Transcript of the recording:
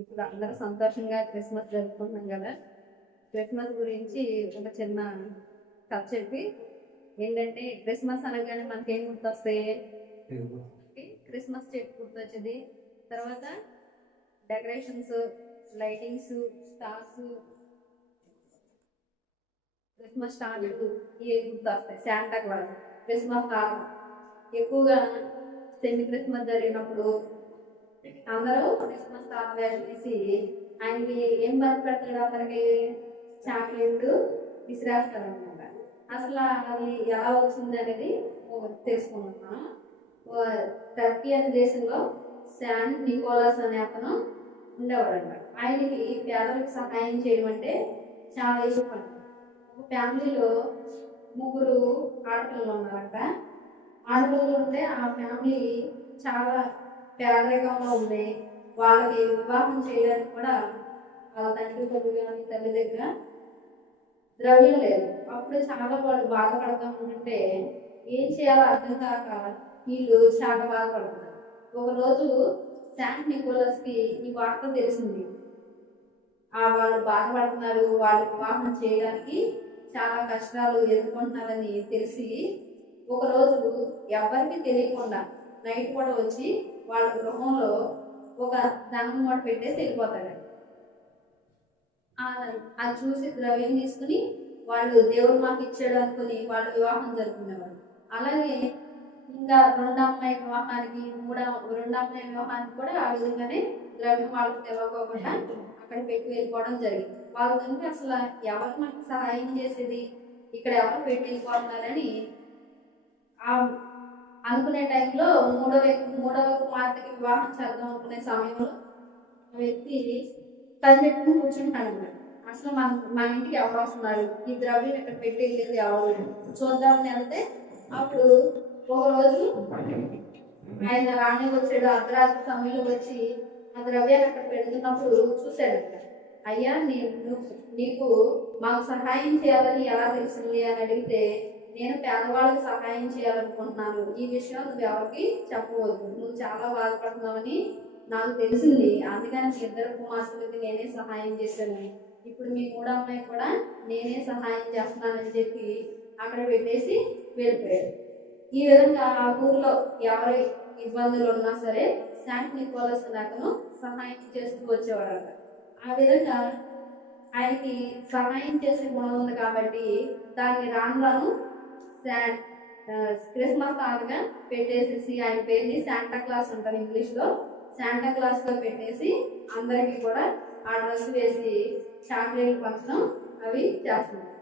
ఇప్పుడు అందరూ సంతోషంగా క్రిస్మస్ జరుపుకుంటున్నాం కదా. క్రిస్మస్ గురించి ఒక చిన్న కథ చెప్పి ఏంటంటే, క్రిస్మస్ అనగానే మనకేం గుర్తొస్తాయి? క్రిస్మస్ చెట్టు గుర్తొచ్చేది. తర్వాత decorations, lightings, stars, Christmas star ఇవి గుర్తొస్తాయి. Santa Claus, Christmas star. ఎక్కువగా సెమీ క్రిస్మస్ జరిగినప్పుడు అందరూ క్రిస్మస్ స్టార్ వేషం వేసి ఆయనకి ఏం బర్త్ పెడతాడు, అందరికి చాక్లెట్లు విసిరేస్తారు అనమాట. అసలు అది ఎలా వచ్చింది అనేది తెలుసుకుంటున్నాను. టర్కీ అనే దేశంలో శాంట్ నికోలస్ అనే అతను ఉండేవాడంట. ఆయనకి పేదలకు సహాయం చేయడం అంటే చాలా ఇష్టం. ఒక ఫ్యామిలీలో 3 ఆడపిల్లలు ఉన్నారంట. ఆడపిల్లలు ఉంటే ఆ ఫ్యామిలీ చాలా పేదరికంలో ఉంది. వాళ్ళకి వివాహం చేయడానికి కూడా వాళ్ళ తండ్రి కొడుకు కానీ తల్లి దగ్గర ద్రవ్యం లేదు. అప్పుడు చాలా వాళ్ళు బాధపడతా ఉంటుంటే ఏం చేయాలో అర్థం కాక వీళ్ళు చాలా బాధపడుతున్నారు. ఒకరోజు శాంట్ నికోలస్కి ఈ వార్త తెలిసింది. వాళ్ళు బాధపడుతున్నారు, వాళ్ళు వివాహం చేయడానికి చాలా కష్టాలు ఎదుర్కొంటున్నారని తెలిసి ఒకరోజు ఎవరికి తెలియకుండా నైట్ కూడా వచ్చి వాళ్ళ గృహంలో ఒక ధనం మూట పెట్టేసి వెళ్ళిపోతాడు. అది చూసి ద్రవ్యం తీసుకుని వాళ్ళు దేవుడు మాకు ఇచ్చాడు అనుకుని వాళ్ళు వివాహం జరుపుకునేవారు. అలాగే ఇంకా రెండో అమ్మాయి వివాహానికి కూడా ఆ విధంగానే ద్రవ్యం వాళ్ళకి తెలియకోకుండా అక్కడ పెట్టి వెళ్ళిపోవడం జరిగింది. వాళ్ళ కనుక అసలు ఎవరు మనకు సహాయం చేసేది, ఇక్కడ ఎవరు పెట్టి వెళ్ళిపోతున్నారని అనుకునే టైంలో మూడవ కుమార్తెకి వివాహం చేద్దాం అనుకునే సమయంలో ఆ వ్యక్తి తను పెట్టుకుని కూర్చుంటాడు. అసలు మన ఇంటికి ఎవరు వస్తున్నారు, ఈ ద్రవ్యం ఇక్కడ పెట్టి వెళ్ళేది ఎవరు చూద్దామని వెళ్తే అప్పుడు ఒకరోజు ఆయన రాణి వచ్చాడు. అర్ధరాత్రి సమయంలో వచ్చి ఆ ద్రవ్యాన్ని అక్కడ పెడుతున్నప్పుడు చూశాడంట. అయ్యా, నీకు మాకు సహాయం చేయాలని ఎలా తెలిసింది అని అడిగితే, నేను పేదవాళ్ళకి సహాయం చేయాలనుకుంటున్నాను, ఈ విషయం నువ్వు ఎవరికి చెప్పవద్దు, నువ్వు చాలా బాధపడుతున్నావని నాకు తెలిసింది, అందుకని మీ 2 కుమార్తెలకి నేనే సహాయం చేశాను, ఇప్పుడు మీ 3వ అమ్మాయి కూడా నేనే సహాయం చేస్తున్నానని చెప్పి అక్కడ పెట్టేసి వెళ్ళిపోయాడు. ఈ విధంగా ఆ ఊర్లో ఎవరి ఇబ్బందులు ఉన్నా సరే శాంట్ నికోలస్ అతను సహాయం చేస్తూ వచ్చేవాడు. ఆ విధంగా ఆయనకి సహాయం చేసే గుణం ఉంది కాబట్టి దాన్ని రాను క్రిస్మస్ తాడుగా పెట్టేసేసి ఆయన పేరుని శాంటా క్లాస్ అంటారు ఇంగ్లీష్లో. శాంటా క్లాస్లో పెట్టేసి అందరికీ కూడా ఆ డ్రెస్ వేసి చాక్లెట్లు పంచడం అవి చేస్తున్నారు.